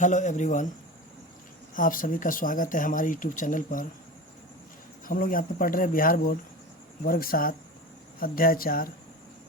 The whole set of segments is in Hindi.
हेलो एवरीवन, आप सभी का स्वागत है हमारे यूट्यूब चैनल पर। हम लोग यहाँ पे पढ़ रहे हैं बिहार बोर्ड वर्ग 7 अध्याय 4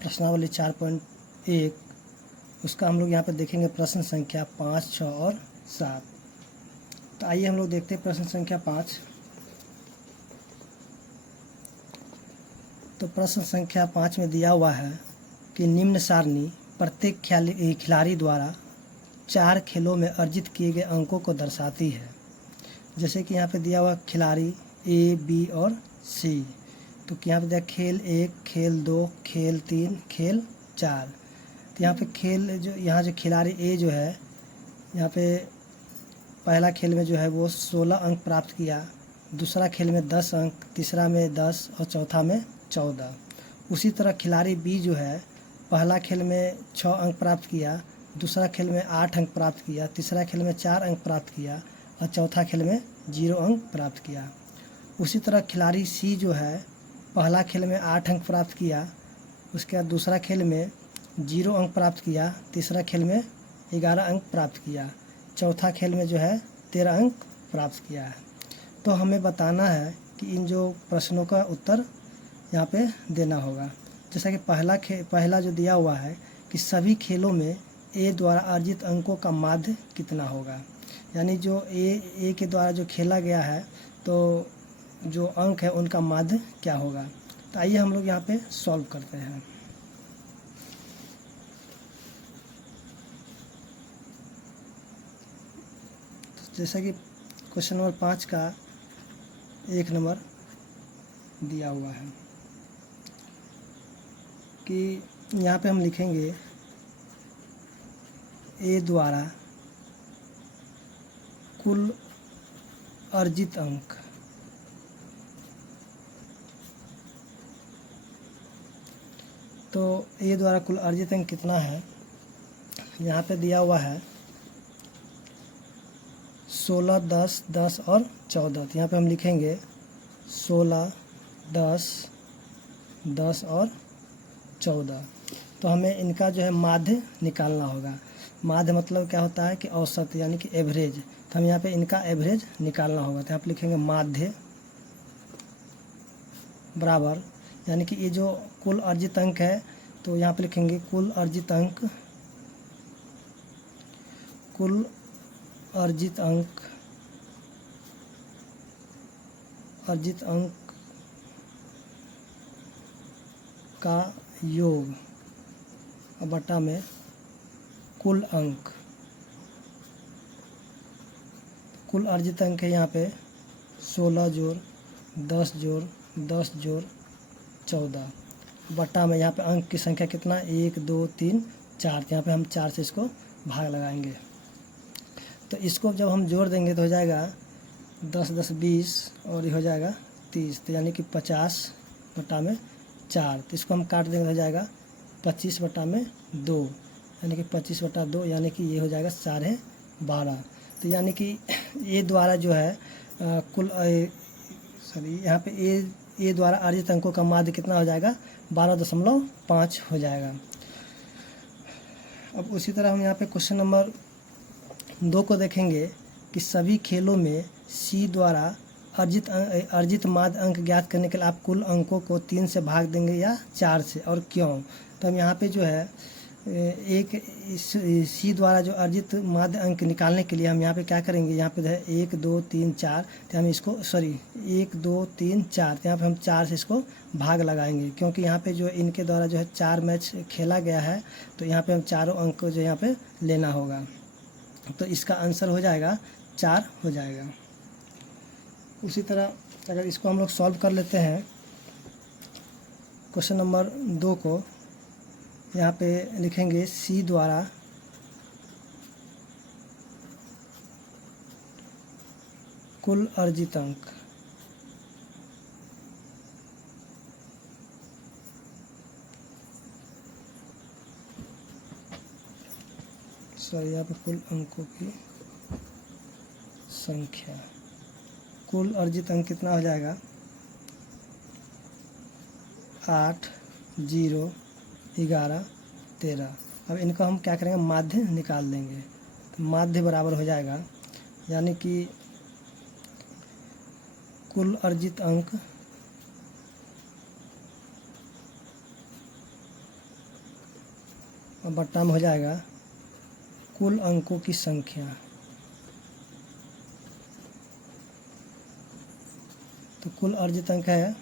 प्रश्नावली 4.1। उसका हम लोग यहाँ पे देखेंगे प्रश्न संख्या 5, 6 और 7। तो आइए हम लोग देखते हैं प्रश्न संख्या 5। तो प्रश्न संख्या 5 में दिया हुआ है कि निम्न सारणी प्रत्येक खिलाड़ी द्वारा 4 खेलों में अर्जित किए गए अंकों को दर्शाती है। जैसे कि यहाँ पे दिया हुआ खिलाड़ी ए, बी और सी। तो यहाँ पे दिया खेल 1, खेल 2, खेल 3, खेल 4। तो यहाँ पे यहाँ जो खिलाड़ी ए जो है, यहाँ पे पहला खेल में जो है वो 16 अंक प्राप्त किया, दूसरा खेल में 10 अंक, तीसरा में 10 और चौथा में 14। उसी तरह खिलाड़ी बी जो है पहला खेल में 6 अंक प्राप्त किया, दूसरा खेल में 8 अंक प्राप्त किया, तीसरा खेल में 4 अंक प्राप्त किया और चौथा खेल में 0 अंक प्राप्त किया। उसी तरह खिलाड़ी सी जो है पहला खेल में 8 अंक प्राप्त किया, उसके बाद दूसरा खेल में 0 अंक प्राप्त किया, तीसरा खेल में 11 अंक प्राप्त किया, चौथा खेल में जो है 13 अंक प्राप्त किया है। तो हमें बताना है कि इन जो प्रश्नों का उत्तर यहाँ पे देना होगा। जैसा कि पहला जो दिया हुआ है कि सभी खेलों में ए द्वारा अर्जित अंकों का माध्य कितना होगा, यानी जो ए के द्वारा जो खेला गया है तो जो अंक है उनका माध्य क्या होगा। तो आइए हम लोग यहाँ पे सॉल्व करते हैं। तो जैसा कि क्वेश्चन नंबर 5 का 1 नंबर दिया हुआ है कि यहाँ पे हम लिखेंगे ए द्वारा कुल अर्जित अंक। तो ए द्वारा कुल अर्जित अंक कितना है, यहाँ पे दिया हुआ है 16, 10, 10 और 14। तो यहाँ पे हम लिखेंगे 16, 10, 10 और 14। तो हमें इनका जो है माध्य निकालना होगा। माध्य मतलब क्या होता है कि औसत, यानी कि एवरेज। तो हम यहाँ पे इनका एवरेज निकालना होगा। तो यहाँ पे लिखेंगे माध्य बराबर, यानी कि ये जो कुल अर्जित अंक है तो यहाँ पे लिखेंगे कुल अर्जित अंक, कुल अर्जित अंक, अर्जित अंक का योग और बटा में कुल अंक। कुल अर्जित अंक है यहाँ पे 16 जोड़ 10 जोड़ 10 जोड़ 14 बटा में यहाँ पे अंक की संख्या कितना 1, 2, 3, 4। यहाँ पे हम 4 से इसको भाग लगाएंगे। तो इसको जब हम जोड़ देंगे तो हो जाएगा 10, 10, 20 और ये हो जाएगा 30। तो यानी कि 50 बटा में 4। तो इसको हम काट देंगे तो हो जाएगा 25 बटा में 2, यानी कि 25 बटा 2, यानी कि ये हो जाएगा 4 12। तो यानी कि ए द्वारा जो है यहाँ पे ए द्वारा अर्जित अंकों का माध्य कितना हो जाएगा 12.5 हो जाएगा। अब उसी तरह हम यहाँ पे क्वेश्चन नंबर 2 को देखेंगे कि सभी खेलों में सी द्वारा अर्जित माध्य अंक ज्ञात करने के लिए आप कुल अंकों को 3 से भाग देंगे या 4 से, और क्यों। तो हम यहाँ पे जो है सी द्वारा जो अर्जित माध्य अंक निकालने के लिए हम यहाँ पे क्या करेंगे, यहाँ पे है 1, 2, 3, 4। तो हम इसको 1, 2, 3, 4, तो यहाँ पे हम 4 से इसको भाग लगाएंगे, क्योंकि यहाँ पे जो इनके द्वारा जो है 4 मैच खेला गया है। तो यहाँ पे हम चारों अंक को जो यहाँ पे लेना होगा। तो इसका आंसर हो जाएगा 4 हो जाएगा। उसी तरह अगर इसको हम लोग सॉल्व कर लेते हैं क्वेश्चन नंबर 2 को, यहाँ पे लिखेंगे सी द्वारा कुल अर्जित अंक। यहाँ पे कुल अंकों की संख्या, कुल अर्जित अंक कितना हो जाएगा 8, 0, 11, 13। अब इनका हम क्या करेंगे माध्य निकाल देंगे। माध्य बराबर हो जाएगा, यानी कि कुल अर्जित अंक बट्टा में हो जाएगा कुल अंकों की संख्या। तो कुल अर्जित अंक है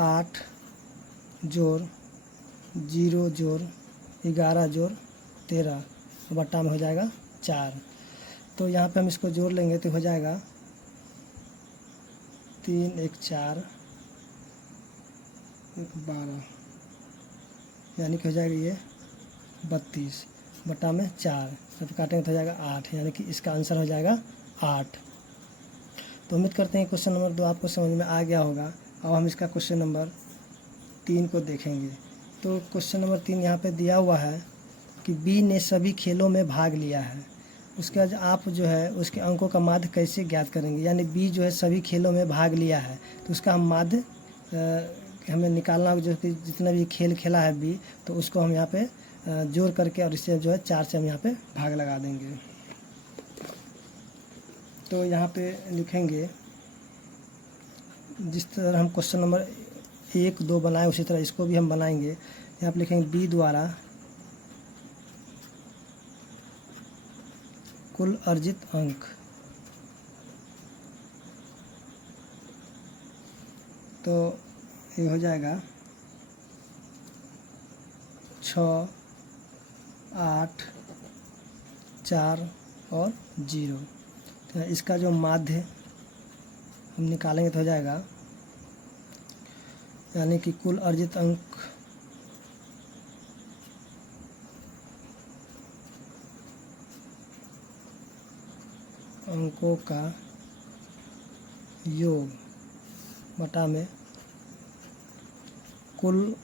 8 जोड़ 0 जोड़ 11 जोड़ 13, बट्टा में हो जाएगा 4। तो यहाँ पे हम इसको जोड़ लेंगे तो हो जाएगा 3 1 4 1 12, यानी कि हो जाएगा ये 32, बट्टा में 4, सब काटेंगे तो हो जाएगा 8, यानी कि इसका आंसर हो जाएगा 8। तो उम्मीद करते हैं क्वेश्चन नंबर 2 आपको समझ में आ गया होगा। अब हम इसका क्वेश्चन नंबर 3 को देखेंगे। तो क्वेश्चन नंबर 3 यहाँ पे दिया हुआ है कि बी ने सभी खेलों में भाग लिया है। उसके बाद आप जो है उसके अंकों का माध्य कैसे ज्ञात करेंगे, यानी बी जो है सभी खेलों में भाग लिया है तो उसका हम माध्य हमें निकालना होगा, जो कि जितना भी खेल खेला है बी, तो उसको हम यहाँ पे जोड़ करके और इससे जो है 4 से हम यहाँ पे भाग लगा देंगे। तो यहाँ पे लिखेंगे जिस तरह हम क्वेश्चन नंबर 1 2 बनाए उसी तरह इसको भी हम बनाएंगे। यहाँ पे लिखेंगे बी द्वारा कुल अर्जित अंक। तो ये हो जाएगा 6 8 4 और 0। तो इसका जो माध्य हम निकालेंगे तो हो जाएगा, यानी कि कुल अर्जित अंकों का योग बटा में कुल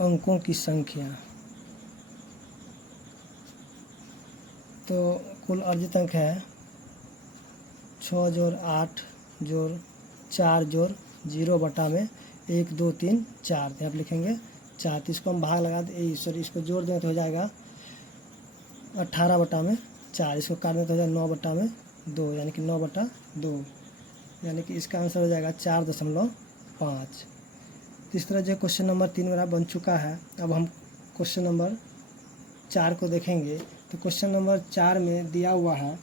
अंकों की संख्या। तो कुल अर्जित अंक है 6 जोड़ 8 जोड़ 4 जोड़ 0 बटा में 1 2 3 4, यहाँ पर लिखेंगे 4। तो इसको हम भाग लगा दे, सॉरी इसको जोड़ दें तो हो जाएगा 18 बटा में 4, इसको काट दें तो हो जाएगा 9 बटा में 2, यानी कि 9 बटा 2, यानी कि इसका आंसर हो जाएगा 4.5। इस तरह जो क्वेश्चन नंबर 3 मेरा बन चुका है। अब हम क्वेश्चन नंबर 4 को देखेंगे। तो क्वेश्चन नंबर 4 में दिया हुआ है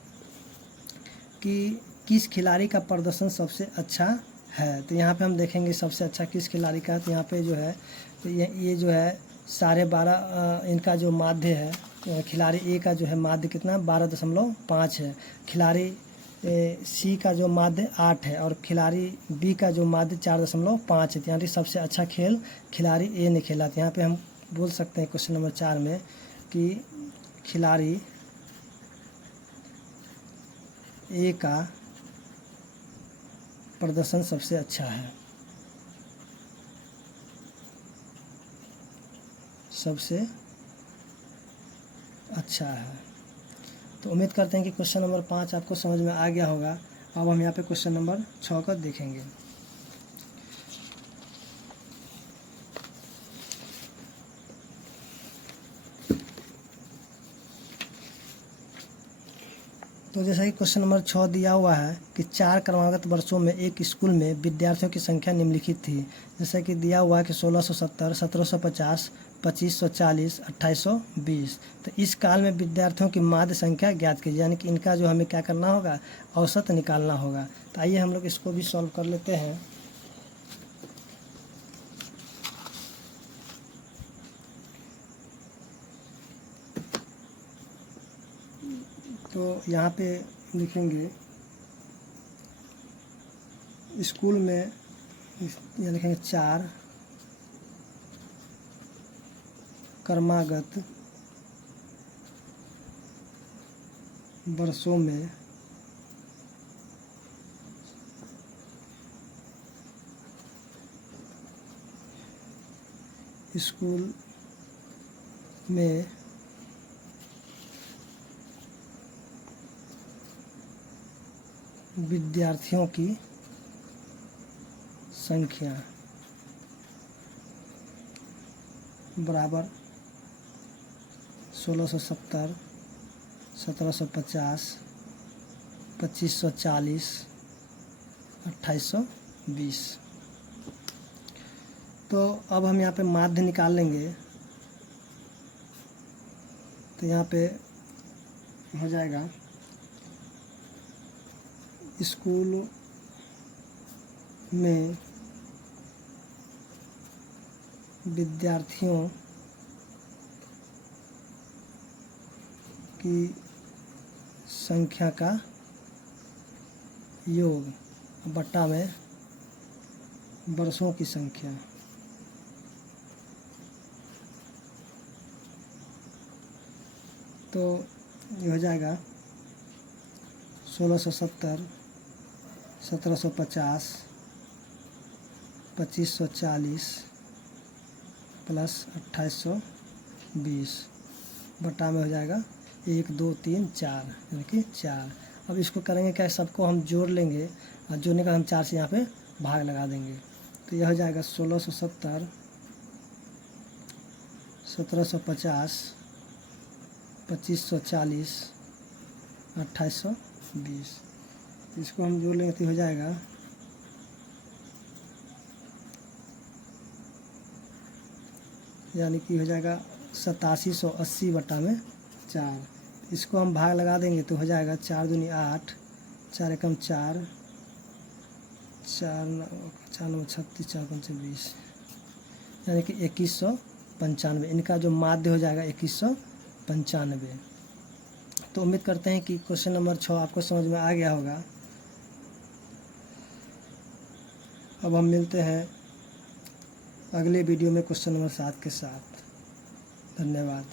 कि किस खिलाड़ी का प्रदर्शन सबसे अच्छा है। तो यहाँ पे हम देखेंगे सबसे अच्छा किस खिलाड़ी का। तो यहाँ पे जो है तो ये जो है 12.5 इनका जो माध्य है, खिलाड़ी ए का जो है माध्य कितना 12.5 है, खिलाड़ी सी का जो माध्य 8 है और खिलाड़ी बी का जो माध्य 4.5 है। तो यहाँ पे सबसे अच्छा खेल खिलाड़ी ए ने खेला। तो यहाँ पे हम बोल सकते हैं क्वेश्चन नंबर 4 में कि खिलाड़ी ए का प्रदर्शन सबसे अच्छा है, सबसे अच्छा है। तो उम्मीद करते हैं कि क्वेश्चन नंबर 5 आपको समझ में आ गया होगा। अब हम यहाँ पे क्वेश्चन नंबर 6 को देखेंगे। तो जैसा कि क्वेश्चन नंबर 6 दिया हुआ है कि 4 क्रमागत वर्षों में एक स्कूल में विद्यार्थियों की संख्या निम्नलिखित थी। जैसा कि दिया हुआ है कि 1670, 1750, 2540, 2820। तो इस काल में विद्यार्थियों की माध्य संख्या ज्ञात कीजिए, यानी कि इनका जो हमें क्या करना होगा, औसत निकालना होगा। तो आइए हम लोग इसको भी सॉल्व कर लेते हैं। तो यहाँ पे लिखेंगे स्कूल में, यहाँ लिखेंगे 4 क्रमागत वर्षों में स्कूल में विद्यार्थियों की संख्या बराबर 1670, 1750, 2540, 2820। तो अब हम यहाँ पे माध्य निकाल लेंगे। तो यहाँ पे हो जाएगा स्कूल में विद्यार्थियों की संख्या का योग बट्टा में वर्षों की संख्या। तो ये हो जाएगा 1670, 1750, 2540 प्लस 2820 बटा में हो जाएगा 1 2 3 4, यानी कि 4। अब इसको करेंगे क्या, सबको हम जोड़ लेंगे और जोड़ने का हम 4 से यहाँ पे भाग लगा देंगे। तो यह हो जाएगा 1670, 1750, 2540, 2820। इसको हम जोड़ लेंगे तो हो जाएगा यानी कि हो जाएगा 8780 बटा में 4। इसको हम भाग लगा देंगे तो हो जाएगा 4 दूनी 8, 4 एकम 4, 4 9 36, 4 पंचे 20, यानी कि 2195। इनका जो माध्य हो जाएगा 2195। तो उम्मीद करते हैं कि क्वेश्चन नंबर 6 आपको समझ में आ गया होगा। अब हम मिलते हैं अगले वीडियो में क्वेश्चन नंबर 7 के साथ। धन्यवाद।